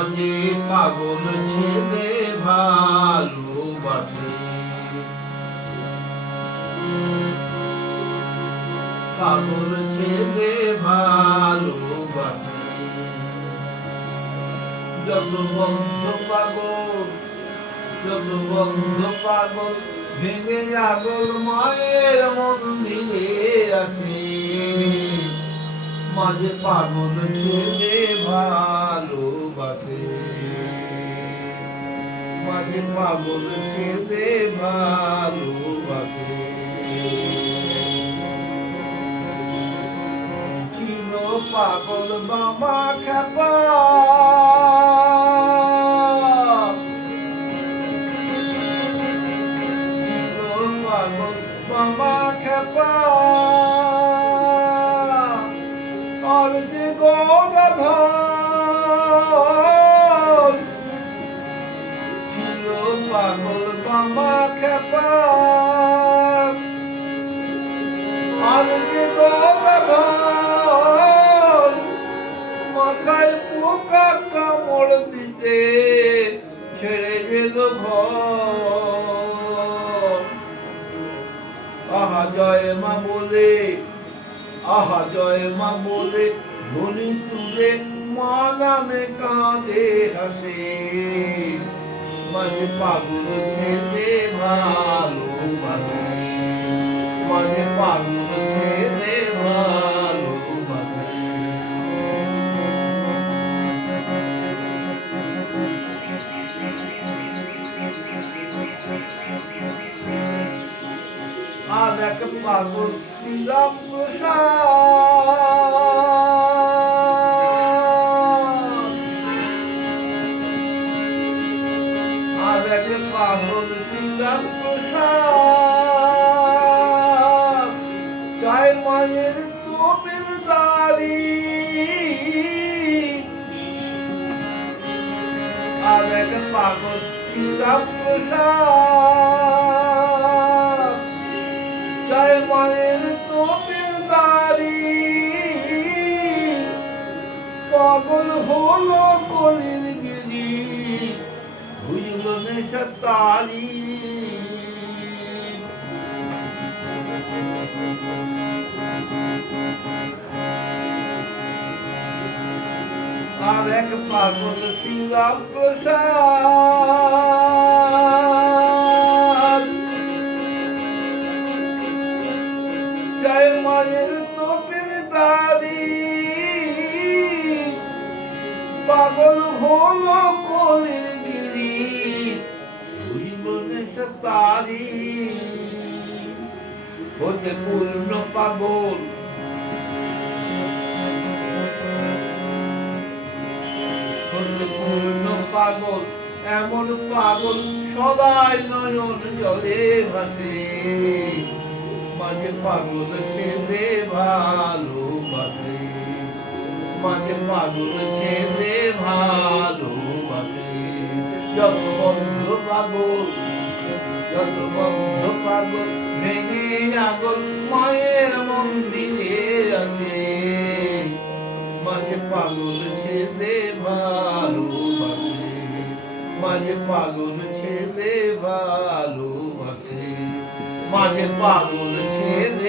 মাঝে পাগল ছেলে ভালোবাসে, পাগল ছেলে ভালোবাসে। যত বন্ধ পাগল, যত বন্ধ পাগল ভেঙে আগল মায়ের মন্দিরে আসে। মাঝে পাগল ছেলে ভালোবাসে, মাঝে পাগল ছেলে ভালোবাসে। ছিল পাগল বাবা খেপা, ছিল পাগল বাবা খেপা, আর যে গদাধর ছিল পাগল বাবা খেপা, আর যে গদাধর মাথায় পোকা কামড় দিতে ছেড়ে গেল ঘর। আহা জয় মা বলে, আহা জয় মা বলে ধ্বনি তুলে মা নামে কাঁদে হাসে। মাঝে পাগল ছেলে ভালোবাসে, মাঝে পাগল ছেলে ভালোবাসে। আর এক পাগল শ্রীরাম প্রসাদ, আর এক পাগল শ্রীরাম প্রসাদ, চায় মায়ের তোপের দাড়ি। আর এক পাগল শ্রীরাম প্রসাদ, চায় মায়ের তোপের দাড়ি। পাগল হলো কলির গিরি, হইল নেশা তারি। আর এক পাগল শ্রীরাম প্রসাদ, চায় মায়ের তোপের দাড়ি। পাগল হলো কলির গিরি, হইল নেশা তারি। হতে পূর্ণ পাগল, হতে পূর্ণ পাগল, এমন পাগল সদাই নয়ন জলে ভাসে। মাঝে পাগল ছেলে ভালোবাসে, মাঝে পাগল ছেলে ভালোবাসে। যত বন্ধ পাগল, যত বন্ধ পাগল ভেঙে আগল মায়ের মন্দিরে আসে। মাঝে পাগল ছেলে ভালোবাসে, মাঝে পাগল ছেলে ভালোবাসে, মাঝে পাগল ছেলে